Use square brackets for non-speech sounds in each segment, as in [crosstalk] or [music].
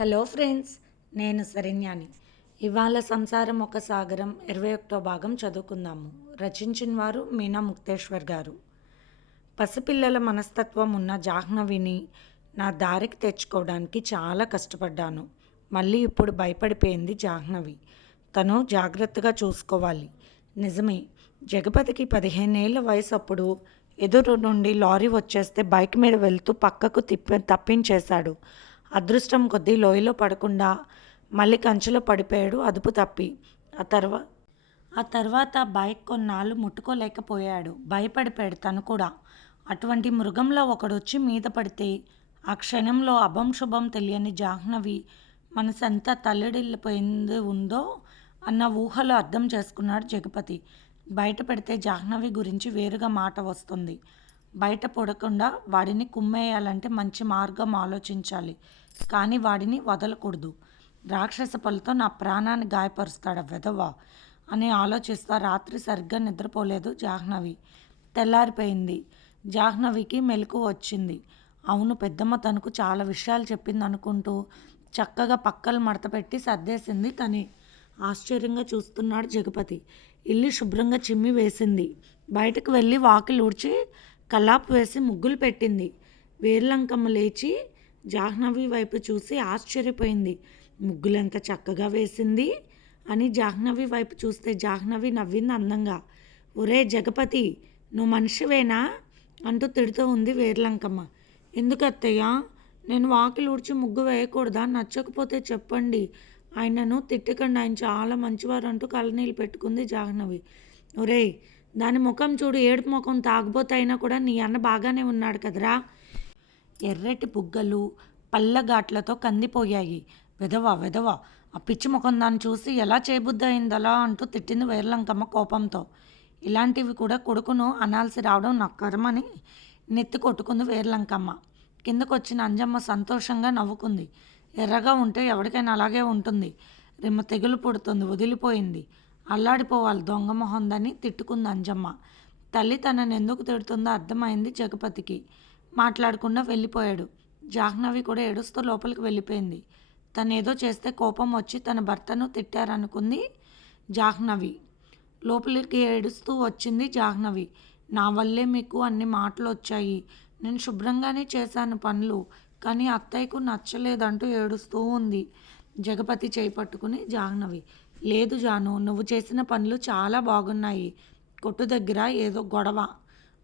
Hello friends నేను శరణ్యాని. ఇవాళ సంసారం ఒక సాగరం ఇరవై ఒకటో భాగం చదువుకుందాము. రచించిన వారు మీనా ముక్తేశ్వర్ గారు. పసిపిల్లల మనస్తత్వం ఉన్న జాహ్నవిని నా దారికి తెచ్చుకోవడానికి చాలా కష్టపడ్డాను. మళ్ళీ ఇప్పుడు భయపడిపోయింది జాహ్నవి. తను జాగ్రత్తగా చూసుకోవాలి. నిజమే జగపతికి పదిహేనేళ్ళ వయసు అప్పుడు ఎదురు నుండి లారీ వచ్చేస్తే బైక్ మీద వెళ్తూ పక్కకు తిప్పి తప్పించేశాడు. అదృష్టం కొద్దీ లోయలో పడకుండా మళ్ళీ కంచెలో పడిపోయాడు అదుపు తప్పి. ఆ తర్వాత ఆ తర్వాత బైక్ కొన్నాళ్ళు ముట్టుకోలేకపోయాడు. భయపడిపోయాడు తను కూడా. అటువంటి మృగంలో ఒకడొచ్చి మీద పడితే ఆ క్షణంలో అభం శుభం తెలియని జాహ్నవి మనసంతా తల్లడిల్లిపోయింది ఉందో అన్న ఊహలో అర్థం చేసుకున్నాడు జగపతి. బయట పెడితే జాహ్నవి గురించి వేరుగా మాట వస్తుంది. బయట పడకుండా వాడిని కుమ్మేయాలంటే మంచి మార్గం ఆలోచించాలి. కానీ వాడిని వదలకూడదు. రాక్షస పలుతో నా ప్రాణాన్ని గాయపరుస్తాడు వెధవ? అని ఆలోచిస్తా రాత్రి సరిగ్గా నిద్రపోలేదు జాహ్నవి. తెల్లారిపోయింది. జాహ్నవికి మెలకు వచ్చింది. అవును పెద్దమ్మ తనకు చాలా విషయాలు చెప్పింది అనుకుంటూ చక్కగా పక్కలు మడతపెట్టి సర్దేసింది తనే. ఆశ్చర్యంగా చూస్తున్నాడు జగపతి. ఇల్లు శుభ్రంగా చిమ్మి వేసింది. బయటకు వెళ్ళి వాకిలు ఊడ్చి కల్లాపు వేసి ముగ్గులు పెట్టింది. వేర్లంకమ్మ లేచి జాహ్నవి వైపు చూసి ఆశ్చర్యపోయింది. ముగ్గులెంత చక్కగా వేసింది? అని జాహ్నవి వైపు చూస్తే జాహ్నవి నవ్వింది అందంగా. ఒరే జగపతి నువ్వు మనిషివేనా? అంటూ తిడుతూ ఉంది వేర్లంకమ్మ. ఎందుకు అత్తయ్య నేను వాకిలు ఊడ్చి ముగ్గు వేయకూడదా? నచ్చకపోతే చెప్పండి. ఆయనను తిట్టకండి. ఆయన చాలా మంచివారు అంటూ కళ్ళనీళ్ళు పెట్టుకుంది జాహ్నవి. ఒరేయ్ దాని ముఖం చూడు ఏడుపు ముఖం తాగబోతైనా అయినా కూడా నీ అన్న బాగానే ఉన్నాడు కదరా. ఎర్రటి బుగ్గలు పల్లగాట్లతో కందిపోయాయి. వెధవా వెధవా ఆ పిచ్చి ముఖం దాన్ని చూసి ఎలా చేయబుద్ధి అయిందలా అంటూ తిట్టింది వేర్లంకమ్మ కోపంతో. ఇలాంటివి కూడా కొడుకును అనాల్సి రావడం నా కర్మని నెత్తి కొట్టుకుంది వేర్లంకమ్మ. కిందకొచ్చిన అంజమ్మ సంతోషంగా నవ్వుకుంది. ఎర్రగా ఉంటే ఎవరికైనా అలాగే ఉంటుంది. రిమ్మ తెగులు పుడుతుంది వదిలిపోయింది. అల్లాడిపోవాలి. దొంగ మొహందని తిట్టుకుంది అంజమ్మ. తల్లి తనని ఎందుకు తిడుతుందో అర్థమైంది జగపతికి మాట్లాడకుండా వెళ్ళిపోయాడు. జాహ్నవి కూడా ఏడుస్తూ లోపలికి వెళ్ళిపోయింది. తను ఏదో చేస్తే కోపం వచ్చి తన భర్తను తిట్టారనుకుంది జాహ్నవి. లోపలికి ఏడుస్తూ వచ్చింది జాహ్నవి. నా వల్లే మీకు అన్ని మాటలు వచ్చాయి నేను శుభ్రంగానే చేశాను పనులు కానీ అత్తయ్యకు నచ్చలేదంటూ ఏడుస్తూ ఉంది. జగపతి చేయి పట్టుకుని జాహ్నవి. లేదు జాను నువ్వు చేసిన పనులు చాలా బాగున్నాయి. కొట్టు దగ్గర ఏదో గొడవ.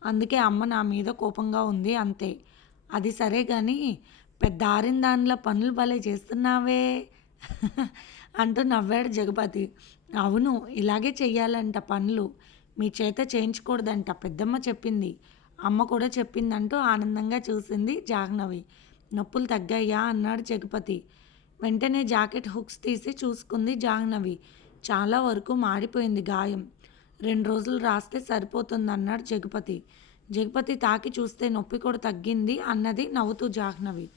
అందుకే అమ్మ నా మీద కోపంగా ఉంది అంతే. అది సరే కానీ పెద్ద ఆరిన దానిలో పనులు భలే చేస్తున్నావే. [laughs] అంటూ నవ్వాడు జగపతి. అవును ఇలాగే చెయ్యాలంట పనులు. మీ చేత చేయించకూడదంట పెద్దమ్మ చెప్పింది. అమ్మ కూడా చెప్పిందంటూ ఆనందంగా చూసింది జాహ్నవి. నొప్పులు తగ్గాయా? అన్నాడు జగపతి. వెంటనే జాకెట్ హుక్స్ తీసి చూసుకుంది జాహ్నవి. చాలా వరకు మాడిపోయింది గాయం. రెండు రోజులు రాస్తే సరిపోతుంది అన్నాడు జగపతి. జగపతి తాకి చూస్తే నొప్పి కూడా తగ్గింది అన్నది నవ్వుతూ జాహ్నవి.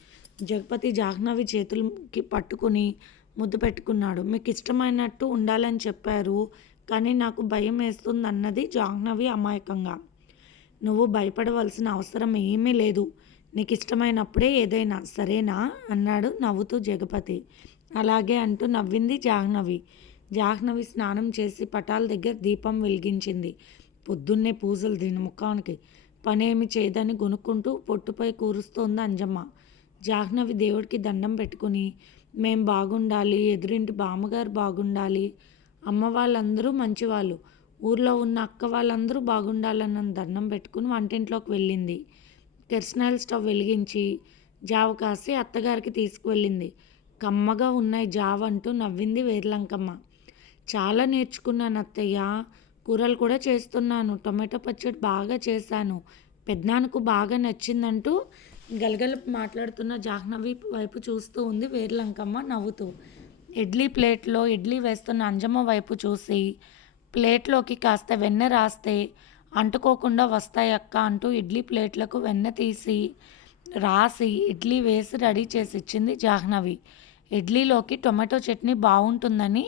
జగపతి జాహ్నవి చేతులకి పట్టుకుని ముద్దు పెట్టుకున్నాడు. మీకు ఇష్టమైనట్టు ఉండాలని చెప్పారు కానీ నాకు భయం వేస్తుంది అన్నది జాహ్నవి అమాయకంగా. నువ్వు భయపడవలసిన అవసరం ఏమీ లేదు. నీకు ఇష్టమైనప్పుడే ఏదైనా సరేనా? అన్నాడు నవ్వుతూ జగపతి. అలాగే అంటూ నవ్వింది జాహ్నవి. జాహ్నవి స్నానం చేసి పటాల దగ్గర దీపం వెలిగించింది. పొద్దున్నే పూజలు దీని ముఖానికి. పనేమి చేయదని గొనుక్కుంటూ పొట్టుపై కూరుస్తోంది అంజమ్మ. జాహ్నవి దేవుడికి దండం పెట్టుకుని మేం బాగుండాలి ఎదురింటి బామ్మగారు బాగుండాలి. అమ్మ వాళ్ళందరూ మంచివాళ్ళు. ఊర్లో ఉన్న అక్క వాళ్ళందరూ బాగుండాలన్న దండం పెట్టుకుని వంటింట్లోకి వెళ్ళింది. కెరసనాయిల్ స్టవ్ వెలిగించి జావ కాసి అత్తగారికి తీసుకువెళ్ళింది. కమ్మగా ఉన్నాయి జావ అంటూ నవ్వింది వేర్లంకమ్మ. చాలా నేర్చుకున్నాను అత్తయ్య. కూరలు కూడా చేస్తున్నాను. టొమాటో పచ్చడి బాగా చేశాను. పెద్దనాన్నకు బాగా నచ్చిందంటూ గలగల మాట్లాడుతున్న జాహ్నవి వైపు చూస్తూ ఉంది వేర్లంకమ్మ నవ్వుతూ. ఇడ్లీ ప్లేట్లో ఇడ్లీ వేస్తున్న అంజమ్మ వైపు చూసి ప్లేట్లోకి కాస్త వెన్న రాస్తే అంటుకోకుండా వస్తాయి అక్క అంటూ ఇడ్లీ ప్లేట్లకు వెన్న తీసి రాసి ఇడ్లీ వేసి రెడీ చేసి ఇచ్చింది జాహ్నవి. ఇడ్లీలోకి టొమాటో చట్నీ బాగుంటుందని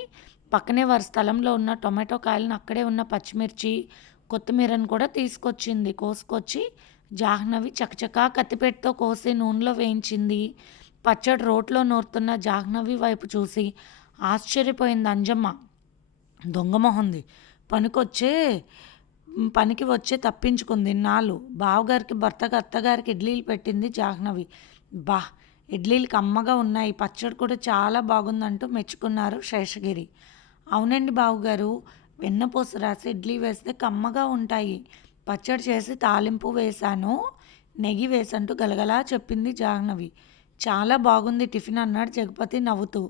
పక్కనే వారి స్థలంలో ఉన్న టొమాటో కాయలను అక్కడే ఉన్న పచ్చిమిర్చి కొత్తిమీరను కూడా తీసుకొచ్చింది. కోసుకొచ్చి జాహ్నవి చకచకా కత్తిపెట్టుతో కోసి నూనెలో వేయించింది. పచ్చడి రోట్లో నూరుతున్న జాహ్నవి వైపు చూసి ఆశ్చర్యపోయింది అంజమ్మ. దొంగమొహంది పనికొచ్చే పనికి వచ్చే తప్పించుకుంది. నాలు బావగారికి భర్తకు అత్తగారికి ఇడ్లీలు పెట్టింది జాహ్నవి. బా ఇడ్లీలు కమ్మగా ఉన్నాయి. పచ్చడి కూడా చాలా బాగుందంటూ మెచ్చుకున్నారు శేషగిరి. అవునండి బావగారు వెన్నపూస రాసి ఇడ్లీ వేస్తే కమ్మగా ఉంటాయి. పచ్చడి చేసి తాలింపు వేశాను నెయ్యి వేసంటూ గలగలా చెప్పింది జాహ్నవి. చాలా బాగుంది టిఫిన్ అన్నాడు జగపతి నవ్వుతూ.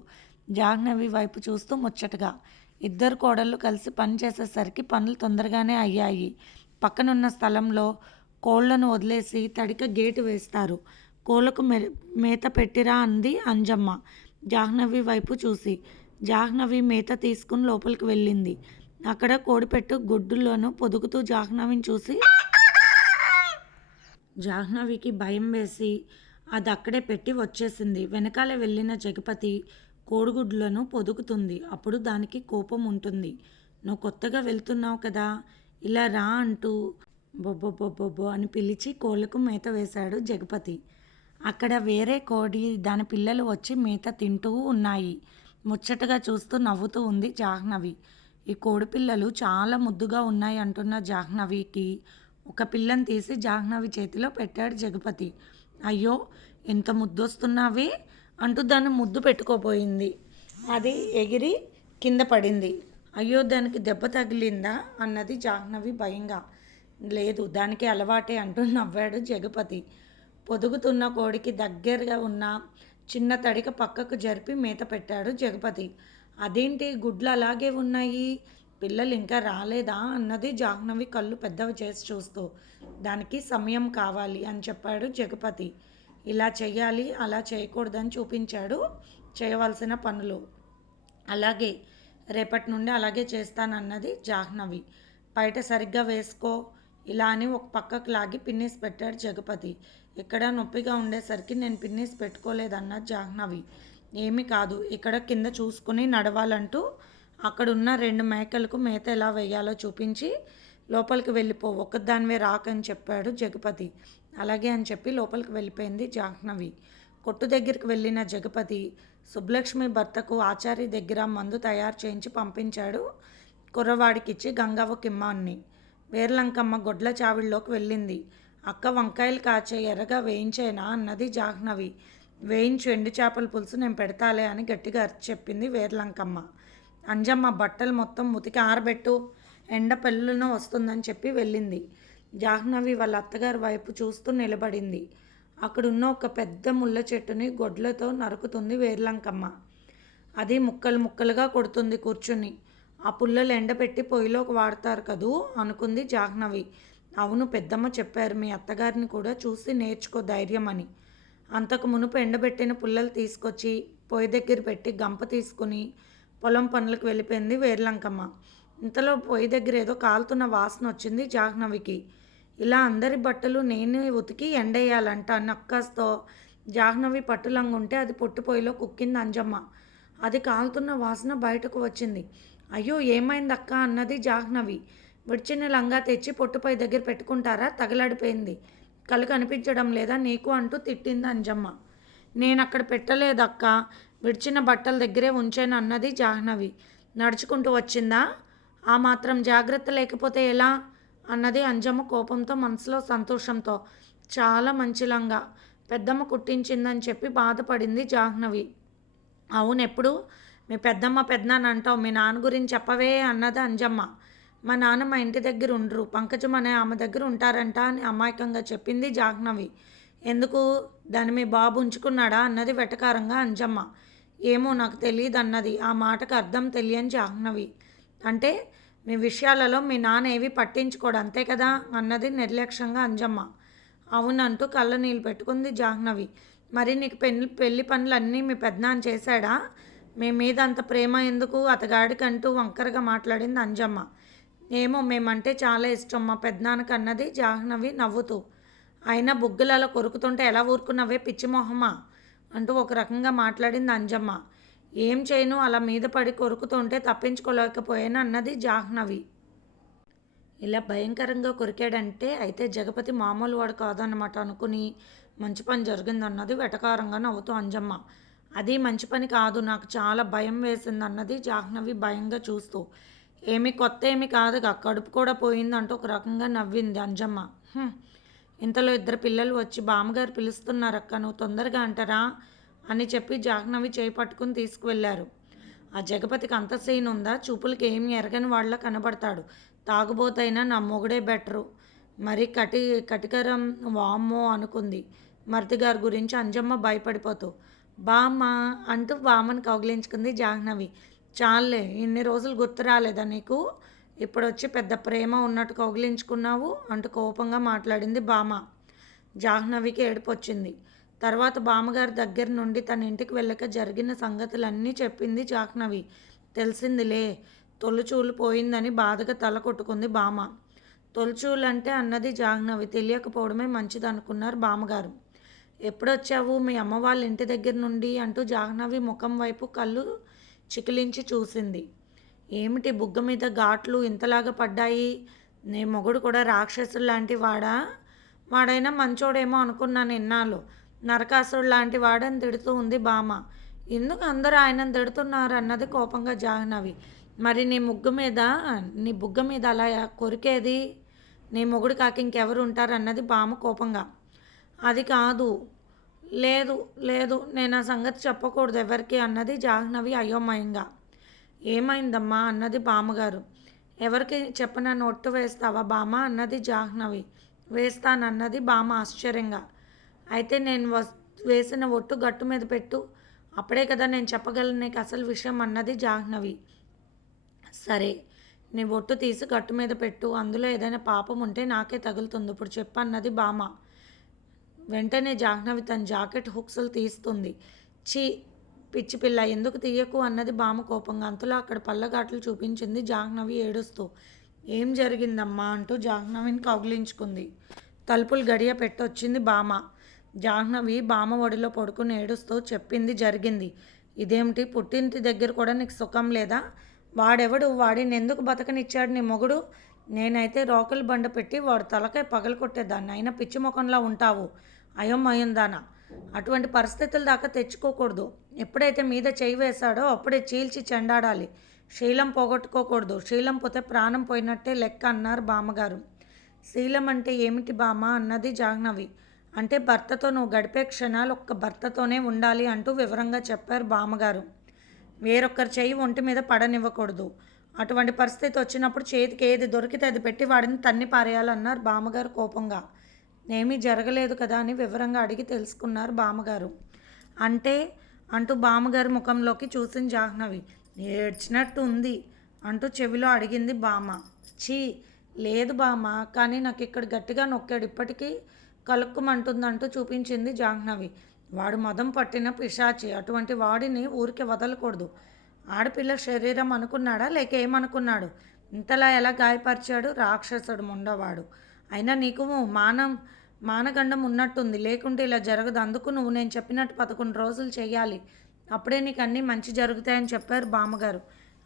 జాహ్నవి వైపు చూస్తూ ముచ్చటగా ఇద్దరు కోడళ్ళు కలిసి పని చేసేసరికి పనులు తొందరగానే అయ్యాయి. పక్కనున్న స్థలంలో కోళ్ళను వదిలేసి తడిక గేటు వేస్తారు. కోళ్ళకు మె మేత పెట్టిరా అంది అంజమ్మ. జాహ్నవి వైపు చూసి. జాహ్నవి మేత తీసుకుని లోపలికి వెళ్ళింది. అక్కడ కోడిపెట్టు గుడ్డులోను పొదుగుతూ జాహ్నవిని చూసి జాహ్నవికి భయం వేసి అది అక్కడే పెట్టి వచ్చేసింది. వెనకాలే వెళ్ళిన జగపతి కోడిగుడ్లను పొదుకుతుంది. అప్పుడు దానికి కోపం ఉంటుంది. నువ్వు కొత్తగా వెళ్తున్నావు కదా ఇలా రా అంటూ బొబ్బో బొబ్బొబ్బో అని పిలిచి కోళ్ళకు మేత వేశాడు జగపతి. అక్కడ వేరే కోడి దాని పిల్లలు వచ్చి మేత తింటూ ఉన్నాయి. ముచ్చటగా చూస్తూ నవ్వుతూ ఉంది జాహ్నవి. ఈ కోడి పిల్లలు చాలా ముద్దుగా ఉన్నాయి అంటున్న జాహ్నవికి ఒక పిల్లని తీసి జాహ్నవి చేతిలో పెట్టాడు జగపతి. అయ్యో ఎంత ముద్దొస్తున్నావే! అంటూ దాన్ని ముద్దు పెట్టుకోపోయింది అది ఎగిరి కింద పడింది. అయ్యో దానికి దెబ్బ తగిలిందా అన్నది జాహ్నవి భయంగా. లేదు దానికి అలవాటే అంటూ నవ్వాడు జగపతి. పొదుగుతున్న కోడికి దగ్గరగా ఉన్న చిన్న తడిక పక్కకు జరిపి మేత పెట్టాడు జగపతి. అదేంటి గుడ్లు అలాగే ఉన్నాయి? పిల్లలు ఇంకా రాలేదా? అన్నది జాహ్నవి కళ్ళు పెద్దవి చేసి చూస్తూ. దానికి సమయం కావాలి అని చెప్పాడు జగపతి. ఇలా చేయాలి అలా చేయకూడదని చూపించాడు. చేయవలసిన పనులు. అలాగే రేపటి నుండి అలాగే చేస్తానన్నది జాహ్నవి. బయట సరిగ్గా వేసుకో. ఇలా అని ఒక పక్కకు లాగి పిన్నీస్ పెట్టాడు జగపతి. ఇక్కడ నొప్పిగా ఉండేసరికి నేను పిన్నిస్ పెట్టుకోలేదన్న జాహ్నవి. ఏమీ కాదు ఇక్కడ కింద చూసుకుని నడవాలంటూ అక్కడున్న రెండు మేకలకు మేత ఎలా వేయాలో చూపించి లోపలికి వెళ్ళిపో ఒక్కదానివే రాకని చెప్పాడు జగపతి. అలాగే అని చెప్పి లోపలికి వెళ్ళిపోయింది జాహ్నవి. కొట్టు దగ్గరికి వెళ్ళిన జగపతి సుబ్బలక్ష్మి భర్తకు ఆచారి దగ్గర మందు తయారు చేయించి పంపించాడు. కుర్రవాడికిచ్చి గంగవ్వ కిమ్మాన్ని. వేర్లంకమ్మ గొడ్ల చావిడిలోకి వెళ్ళింది. అక్క వంకాయలు కాచే ఎర్రగా వేయించేనా? అన్నది జాహ్నవి. వేయించు ఎండు చేపల పులుసు నేను పెడతాలే అని గట్టిగా అరిచి చెప్పింది వేర్లంకమ్మ. అంజమ్మ బట్టలు మొత్తం ఉతికి ఆరబెట్టు. ఎండ పెళ్ళున వస్తుందని చెప్పి వెళ్ళింది. జాహ్నవి వాళ్ళ అత్తగారి వైపు చూస్తూ నిలబడింది. అక్కడున్న ఒక పెద్ద ముళ్ళ చెట్టుని గొడ్లతో నరుకుతుంది వేర్లంకమ్మ. అది ముక్కలు ముక్కలుగా కొడుతుంది కూర్చుని. ఆ పుల్లలు ఎండబెట్టి పొయ్యిలోకి వాడతారు కదూ? అనుకుంది జాహ్నవి. అవును పెద్దమ్మ చెప్పారు మీ అత్తగారిని కూడా చూసి నేర్చుకో ధైర్యం అని. అంతకు మునుపు ఎండబెట్టిన పుల్లలు తీసుకొచ్చి పొయ్యి దగ్గర పెట్టి గంప తీసుకుని పొలం పనులకు వెళ్ళిపోయింది వేర్లంకమ్మ. ఇంతలో పొయ్యి దగ్గర ఏదో కాలుతున్న వాసన వచ్చింది జాహ్నవికి. ఇలా అందరి బట్టలు నేనే ఉతికి ఎండేయాలంట నక్కస్తో. జాహ్నవి పట్టులంగా ఉంటే అది పొట్టు పొయ్యిలో కుక్కింది అంజమ్మ. అది కాలుతున్న వాసన బయటకు వచ్చింది. అయ్యో ఏమైంది అక్క అన్నది జాహ్నవి. విడిచిన లంగా తెచ్చి పొట్టుపై దగ్గర పెట్టుకుంటారా? తగలడిపోయింది. కళ్ళు కనిపించడం లేదా నీకు అంటూ తిట్టింది అంజమ్మ. నేను అక్కడ పెట్టలేదక్క. విడిచిన బట్టల దగ్గరే ఉంచాను అన్నది జాహ్నవి. నడుచుకుంటూ వచ్చిందా? ఆ మాత్రం జాగ్రత్త లేకపోతే ఎలా? అన్నది అంజమ్మ కోపంతో మనసులో సంతోషంతో. చాలా మంచిలంగా పెద్దమ్మ కుట్టించిందని చెప్పి బాధపడింది జాహ్నవి. అవును ఎప్పుడు మీ పెద్దమ్మ పెద్దనాన్న అంటావు మీ నాన్న గురించి చెప్పవే అన్నది అంజమ్మ. మా నాన్న మా ఇంటి దగ్గర ఉండరు. పంకజం అనే ఆమె దగ్గర ఉంటారంట అని అమాయకంగా చెప్పింది జాహ్నవి. ఎందుకు? దాన్ని మీ బాబు ఉంచుకున్నాడా? అన్నది వెటకారంగా అంజమ్మ. ఏమో నాకు తెలియదు అన్నది ఆ మాటకు అర్థం తెలియని జాహ్నవి. అంటే మీ విషయాలలో మీ నాన్న ఏవి పట్టించుకోడు అంతే కదా? అన్నది నిర్లక్ష్యంగా అంజమ్మ. అవునంటూ కళ్ళ నీళ్ళు పెట్టుకుంది జాహ్నవి. మరి నీకు పెళ్ళి పెళ్ళి పనులన్నీ మీ పెద్దనాన్న చేశాడా? మీ మీద అంత ప్రేమ ఎందుకు? అతగాడికంటూ వంకరగా మాట్లాడింది అంజమ్మ. ఏమో మేమంటే చాలా ఇష్టం మా పెద్దనాన్నకు అన్నది జాహ్నవి నవ్వుతూ. అయినా బుగ్గులలో కొరుకుతుంటే ఎలా ఊరుకున్నవే పిచ్చి మొహమా అంటూ ఒక రకంగా మాట్లాడింది అంజమ్మ. ఏం చేయను అలా మీద పడి కొరుకుతుంటే తప్పించుకోలేకపోయాను అన్నది జాహ్నవి. ఇలా భయంకరంగా కొరికాడంటే అయితే జగపతి మామూలు వాడు కాదన్నమాట అనుకుని మంచి పని జరిగిందన్నది వెటకారంగా నవ్వుతూ అంజమ్మ. అది మంచి పని కాదు నాకు చాలా భయం వేసిందన్నది జాహ్నవి భయంగా చూస్తూ. ఏమి కొత్త ఏమి కాదుగా కడుపు కూడా పోయిందంటూ ఒక రకంగా నవ్వింది అంజమ్మ. ఇంతలో ఇద్దరు పిల్లలు వచ్చి బామ్మగారు పిలుస్తున్నారక్క నువ్వు తొందరగా అంటారా? అని చెప్పి జాహ్నవి చేయి పట్టుకుని తీసుకువెళ్ళారు. ఆ జగపతికి అంత సీన్ ఉందా? చూపులకి ఏమి ఎరగని వాళ్ళ కనబడతాడు. తాగుబోతైనా నా మొగుడే బెటరు. మరి కటి కటికరం వామ్మో అనుకుంది. మరిది గారి గురించి అంజమ్మ భయపడిపోతూ బామ్మ అంటూ బామ్మని కౌగిలించుకుంది జాహ్నవి. చాలే ఇన్ని రోజులు గుర్తు రాలేదా నీకు? ఇప్పుడు వచ్చి పెద్ద ప్రేమ ఉన్నట్టు కౌగిలించుకున్నావు అంటూ కోపంగా మాట్లాడింది బామ్మ. జాహ్నవికి ఏడుపు వచ్చింది తర్వాత బామ్మగారి దగ్గర నుండి తన ఇంటికి వెళ్ళక జరిగిన సంగతులన్నీ చెప్పింది జాహ్నవి. తెలిసిందిలే తొలిచూలు పోయిందని బాధగా తల కొట్టుకుంది బామ తొలిచూలు అంటే అన్నది జాహ్నవి. తెలియకపోవడమే మంచిది అనుకున్నారు బామ్మగారు. ఎప్పుడొచ్చావు మీ అమ్మ వాళ్ళ ఇంటి దగ్గర నుండి అంటూ జాహ్నవి ముఖం వైపు కళ్ళు చికిలించి చూసింది. ఏమిటి బుగ్గ మీద ఘాట్లు ఇంతలాగా పడ్డాయి? నీ మొగుడు కూడా రాక్షసులు లాంటి వాడా? వాడైనా మంచోడేమో అనుకున్నాను ఇన్నాళ్ళు. నరకాసుడు లాంటి వాడని తిడుతూ ఉంది బామ. ఎందుకు అందరూ ఆయనను తిడుతున్నారు అన్నది కోపంగా జాహ్నవి. మరి నీ ముగ్గు మీద నీ బుగ్గ మీద అలా కొరికేది? నీ మొగుడు కాక ఇంకెవరు ఉంటారు అన్నది బామ కోపంగా. అది కాదు. లేదు లేదు నేను ఆ సంగతి చెప్పకూడదు ఎవరికి అన్నది జాహ్నవి అయోమయంగా. ఏమైందమ్మా అన్నది బామ్మగారు ఎవరికి చెప్పనని ఒట్టు వేస్తావా బామ? అన్నది జాహ్నవి. వేస్తానన్నది బామ ఆశ్చర్యంగా. అయితే నేను వస్ వేసిన ఒట్టు గట్టు మీద పెట్టు. అప్పుడే కదా నేను చెప్పగలను నీకు అసలు విషయం అన్నది జాహ్నవి. సరే నీ ఒట్టు తీసి గట్టు మీద పెట్టు. అందులో ఏదైనా పాపం ఉంటే నాకే తగులుతుంది. ఇప్పుడు చెప్పు అన్నది వెంటనే జాహ్నవి తన జాకెట్ హుక్స్లు తీస్తుంది. చీ పిచ్చి పిల్ల ఎందుకు తీయకు అన్నది బామ కోపంగా. అంతలో అక్కడ పల్లగాట్లు చూపించింది జాహ్నవి ఏడుస్తూ. ఏం జరిగిందమ్మా అంటూ జాహ్నవిని కౌగిలించుకుంది. తలుపులు గడియ పెట్టొచ్చింది బామ. జాహ్నవి బామ్మ ఒడిలో పడుకుని ఏడుస్తూ చెప్పింది జరిగింది. ఇదేమిటి? పుట్టింటి దగ్గర కూడా నీకు సుఖం లేదా? వాడెవడు? వాడిని ఎందుకు బతకనిచ్చాడు నీ మొగుడు? నేనైతే రోకలి బండ పెట్టి వాడు తలకాయ పగలు కొట్టేదాన్ని. అయినా పిచ్చి ముఖంలా ఉంటావు. అయోమయం దానా అటువంటి పరిస్థితుల దాకా తెచ్చుకోకూడదు. ఎప్పుడైతే మీద చేయి వేశాడో అప్పుడే చీల్చి చెండాడాలి. శీలం పోగొట్టుకోకూడదు. శీలం పోతే ప్రాణం పోయినట్టే లెక్క అన్నారు బామ్మగారు. శీలం అంటే ఏమిటి బామ్మ? అన్నది జాహ్నవి. అంటే భర్తతో నువ్వు గడిపే క్షణాలు ఒక్క భర్తతోనే ఉండాలి అంటూ వివరంగా చెప్పారు బామ్మగారు. వేరొక్కరి చేయి ఒంటి మీద పడనివ్వకూడదు. అటువంటి పరిస్థితి వచ్చినప్పుడు చేతికి ఏది దొరికితే అది పెట్టి వాడిని తన్ని పారేయాలన్నారు బామ్మగారు కోపంగా. ఏమీ జరగలేదు కదా అని వివరంగా అడిగి తెలుసుకున్నారు బామ్మగారు. అంటే అంటూ బామ్మగారి ముఖంలోకి చూసిన జాహ్నవి. ఏడ్చినట్టు ఉంది అంటూ చెవిలో అడిగింది బామ్మ. ఛీ లేదు బామ్మ కానీ నాకు ఇక్కడ గట్టిగా నొక్కాడు ఇప్పటికీ. కలుక్కుమంటుందంటూ చూపించింది జాహ్నవి. వాడు మదం పట్టిన పిశాచి. అటువంటి వాడిని ఊరికే వదలకూడదు. ఆడపిల్ల శరీరం అనుకున్నాడా? లేక ఏమనుకున్నాడు? ఇంతలా ఎలా గాయపరిచాడు? రాక్షసుడు ముండవాడు. అయినా నీకు మానం మానగండం ఉన్నట్టుంది. లేకుంటే ఇలా జరగదు. అందుకు నువ్వు నేను చెప్పినట్టు పదకొండు రోజులు చేయాలి అప్పుడే నీకు అన్నీ మంచి జరుగుతాయని చెప్పారు బామ్మగారు.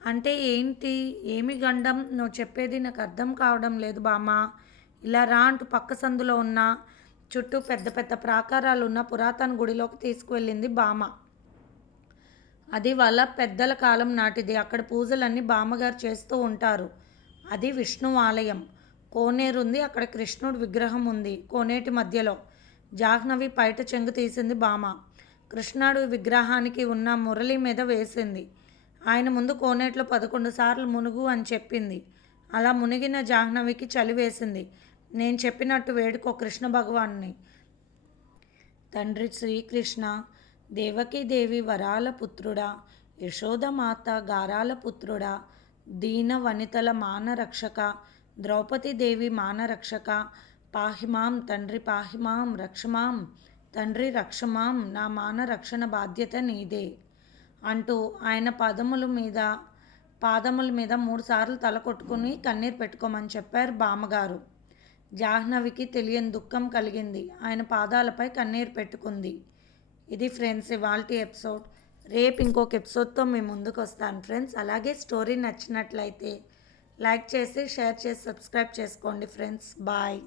అంటే ఏంటి? ఏమి గండం? నువ్వు చెప్పేది నాకు అర్థం కావడం లేదు బామ్మ. ఇలా రా అంటూ పక్క సందులో ఉన్న. చుట్టూ పెద్ద పెద్ద ప్రాకారాలు ఉన్న పురాతన గుడిలోకి తీసుకువెళ్ళింది బామ. అది వాళ్ళ పెద్దల కాలం నాటిది. అక్కడ పూజలన్నీ బామ్మగారు చేస్తూ ఉంటారు. అది విష్ణు ఆలయం. కోనేరు ఉంది అక్కడ కృష్ణుడి విగ్రహం ఉంది కోనేటి మధ్యలో. జాహ్నవి పైట చెంగు తీసింది బామ. కృష్ణుడు విగ్రహానికి ఉన్న మురళి మీద వేసింది. ఆయన ముందు కోనేట్లో పదకొండు సార్లు మునుగు అని చెప్పింది. అలా మునిగిన జాహ్నవికి చలి వేసింది. నేను చెప్పినట్టు వేడుకో కృష్ణ భగవాన్ని. తండ్రి శ్రీకృష్ణ దేవకీదేవి వరాల పుత్రుడా యశోదమాత గారాల పుత్రుడా దీన వనితల మానరక్షక ద్రౌపదీదేవి మానరక్షక పాహిమాం తండ్రి పాహిమాం రక్షమాం తండ్రి రక్షమాం నా మాన రక్షణ బాధ్యత నీదే అంటూ ఆయన పదముల మీద పాదముల మీద మూడుసార్లు తల కొట్టుకుని కన్నీరు పెట్టుకోమని చెప్పారు బామ్మగారు. జాహ్నవికి తెలియని దుఃఖం కలిగింది. ఆయన పాదాలపై కన్నీరు పెట్టుకుంది. ఇది ఫ్రెండ్స్ ఇవాల్టి ఎపిసోడ్. రేపు ఇంకొక ఎపిసోడ్తో మేము ముందుకు వస్తాను ఫ్రెండ్స్. అలాగే స్టోరీ నచ్చినట్లయితే లైక్ చేసి షేర్ చేసి సబ్స్క్రైబ్ చేసుకోండి ఫ్రెండ్స్. బాయ్.